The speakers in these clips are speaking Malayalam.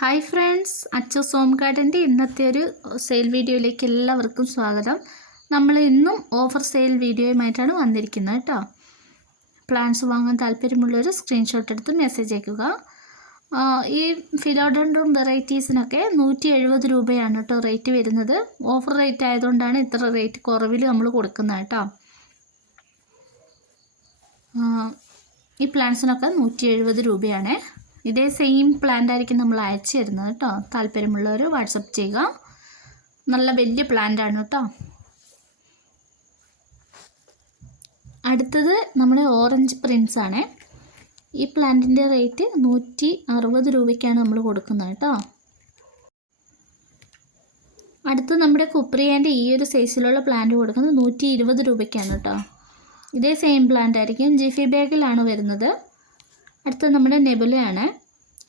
ഹായ് ഫ്രണ്ട്സ് അച്ചു സോം ഗാർഡന്റെ ഇന്നത്തെ ഒരു സെയിൽ വീഡിയോയിലേക്ക് എല്ലാവർക്കും സ്വാഗതം. നമ്മൾ ഇന്നും ഓഫർ സെയിൽ വീഡിയോയുമായിട്ടാണ് വന്നിരിക്കുന്നത് കേട്ടോ. പ്ലാൻസ് വാങ്ങാൻ താല്പര്യമുള്ളവർ സ്ക്രീൻഷോട്ട് എടുത്ത് മെസ്സേജ് അയക്കുക. ഈ ഫിലോഡൻഡ്രോൺ വെറൈറ്റീസിനൊക്കെ നൂറ്റി എഴുപത് രൂപയാണ് കേട്ടോ റേറ്റ് വരുന്നത്. ഓഫർ റേറ്റ് ആയതുകൊണ്ടാണ് ഇത്ര റേറ്റ് കുറവിൽ നമ്മൾ കൊടുക്കുന്നത് കേട്ടോ. ഈ പ്ലാന്റ്സിനൊക്കെ നൂറ്റി എഴുപത് രൂപയാണ്. ഇതേ സെയിം പ്ലാന്റ് ആയിരിക്കും നമ്മൾ അയച്ചു തരുന്നത് കേട്ടോ. താല്പര്യമുള്ളവർ വാട്സപ്പ് ചെയ്യുക. നല്ല വലിയ പ്ലാന്റ് ആണ് കേട്ടോ. അടുത്തത് നമ്മുടെ ഓറഞ്ച് പ്രിൻസ് ആണ്. ഈ പ്ലാന്റിന്റെ റേറ്റ് നൂറ്റി അറുപത് രൂപയ്ക്കാണ് നമ്മൾ കൊടുക്കുന്നത് കേട്ടോ. അടുത്ത് നമ്മുടെ കുപ്രിയാന്റെ ഈ ഒരു സൈസിലുള്ള പ്ലാന്റ് കൊടുക്കുന്നത് നൂറ്റി ഇരുപത് രൂപയ്ക്കാണ് കേട്ടോ. ഇതേ സെയിം പ്ലാന്റ് ആയിരിക്കും. ജിഫി ബാഗിലാണ് വരുന്നത്. അടുത്തത് നമ്മുടെ നെബുലയാണ്.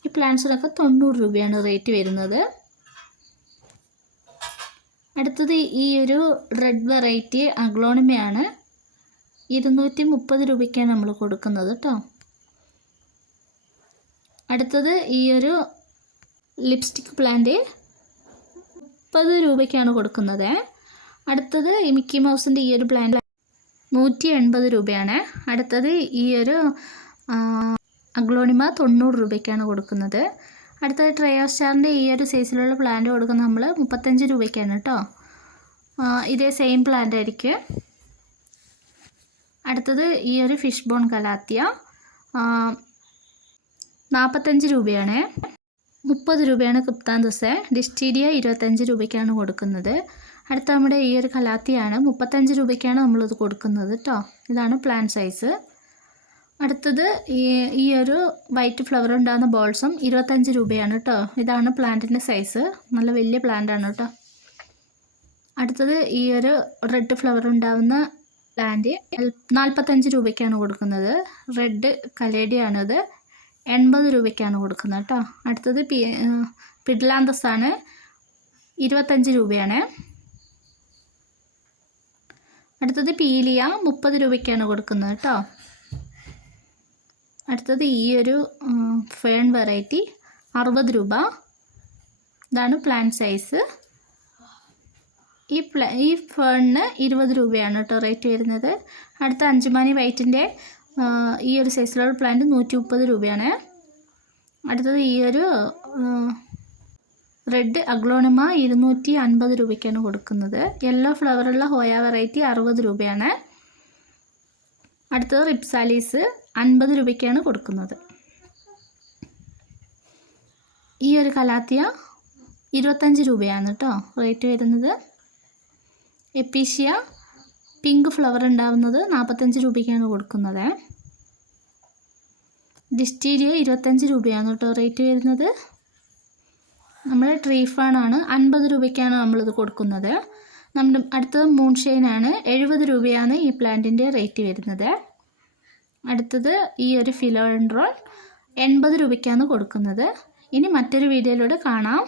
ഈ പ്ലാന്റ്സിനൊക്കെ തൊണ്ണൂറ് രൂപയാണ് റേറ്റ് വരുന്നത്. അടുത്തത് ഈ ഒരു റെഡ് വെറൈറ്റി അഗ്ലോണിമയാണ് ഇരുന്നൂറ്റി മുപ്പത് രൂപയ്ക്കാണ് നമ്മൾ കൊടുക്കുന്നത് കേട്ടോ അടുത്തത് ഈ ഒരു ലിപ്സ്റ്റിക് പ്ലാന്റ് മുപ്പത് രൂപയ്ക്കാണ് കൊടുക്കുന്നത്. അടുത്തത് ഈ മിക്കി മൗസിന്റെ ഈ ഒരു പ്ലാന്റ് നൂറ്റി എൺപത് രൂപയാണ്. അടുത്തത് ഈ ഒരു അഗ്ലോണിമ തൊണ്ണൂറ് രൂപയ്ക്കാണ് കൊടുക്കുന്നത്. അടുത്തത് ട്രയോ സ്റ്റാറിന്റെ ഈ ഒരു സൈസിലുള്ള പ്ലാന്റ് കൊടുക്കുന്നത് നമ്മൾ മുപ്പത്തഞ്ച് രൂപയ്ക്കാണ് കേട്ടോ ഇതേ സെയിം പ്ലാന്റ് ആയിരിക്കും. അടുത്തത് ഈ ഒരു ഫിഷ് ബോൺ കലാത്തിയ നാൽപ്പത്തഞ്ച് രൂപയാണ്. മുപ്പത് രൂപയാണ് കുപ്താന്തസ് ഡിസ്റ്റീരിയ ഇരുപത്തഞ്ച് രൂപയ്ക്കാണ് കൊടുക്കുന്നത്. അടുത്ത നമ്മുടെ ഈ ഒരു കലാത്തിയാണ് മുപ്പത്തഞ്ച് രൂപയ്ക്കാണ് നമ്മളിത് കൊടുക്കുന്നത് കേട്ടോ ഇതാണ് പ്ലാൻ സൈസ് അടുത്തത് ഈ ഒരു വൈറ്റ് ഫ്ലവർ ഉണ്ടാകുന്ന ബോൾസും ഇരുപത്തഞ്ച് രൂപയാണ് കേട്ടോ ഇതാണ് പ്ലാന്റിന്റെ സൈസ് നല്ല വലിയ പ്ലാന്റ് ആണ് കേട്ടോ അടുത്തത് ഈ ഒരു റെഡ് ഫ്ലവർ ഉണ്ടാകുന്ന പ്ലാന്റ് നാൽപ്പത്തഞ്ച് രൂപയ്ക്കാണ് കൊടുക്കുന്നത്. റെഡ് കലേഡിയാണിത് എൺപത് രൂപയ്ക്കാണ് കൊടുക്കുന്നത് കേട്ടോ അടുത്തത് പി പിഡ്ലാന്തസ് ആണ്. ഇരുപത്തഞ്ച് രൂപയാണ്. അടുത്തത് പീലിയ മുപ്പത് രൂപയ്ക്കാണ് കൊടുക്കുന്നത് കേട്ടോ അടുത്തത് ഈ ഒരു ഫേൺ വെറൈറ്റി അറുപത് രൂപ. ഇതാണ് പ്ലാൻ സൈസ് ഈ പ്ല ഈ ഫേണിന് ഇരുപത് രൂപയാണ് കേട്ടോ റേറ്റ് വരുന്നത്. അടുത്ത അഞ്ചുമാനി വൈറ്റിന്റെ ഈ ഒരു സൈസിലുള്ള പ്ലാന്റ് നൂറ്റി മുപ്പത് രൂപയാണ്. അടുത്തത് ഈ ഒരു റെഡ് അഗ്ലോണിമ ഇരുന്നൂറ്റി അൻപത് രൂപയ്ക്കാണ് കൊടുക്കുന്നത്. യെല്ലോ ഫ്ലവറുള്ള ഹോയ വെറൈറ്റി അറുപത് രൂപയാണ്. അടുത്തത് റിപ്സാലീസ് അൻപത് രൂപയ്ക്കാണ് കൊടുക്കുന്നത്. ഈ ഒരു കലാത്തിയ ഇരുപത്തഞ്ച് രൂപയാണ് കേട്ടോ റേറ്റ് വരുന്നത്. എപ്പീഷ്യ പിങ്ക് ഫ്ലവർ ഉണ്ടാവുന്നത് നാൽപ്പത്തഞ്ച് രൂപയ്ക്കാണ് കൊടുക്കുന്നത്. ഡിസ്റ്റീരിയ ഇരുപത്തഞ്ച് രൂപയാണ് കേട്ടോ റേറ്റ് വരുന്നത്. നമ്മൾ ട്രീ ഫാണാണ് അൻപത് രൂപയ്ക്കാണ് നമ്മളിത് കൊടുക്കുന്നത്. നമ്മുടെ അടുത്തത് ആണ് എഴുപത് രൂപയാണ് ഈ പ്ലാന്റിന്റെ റേറ്റ് വരുന്നത്. അടുത്തത് ഈ ഒരു ഫിലോഡ്രോൺ എൺപത് രൂപയ്ക്കാണ് കൊടുക്കുന്നത്. ഇനി മറ്റൊരു വീഡിയോയിലൂടെ കാണാം.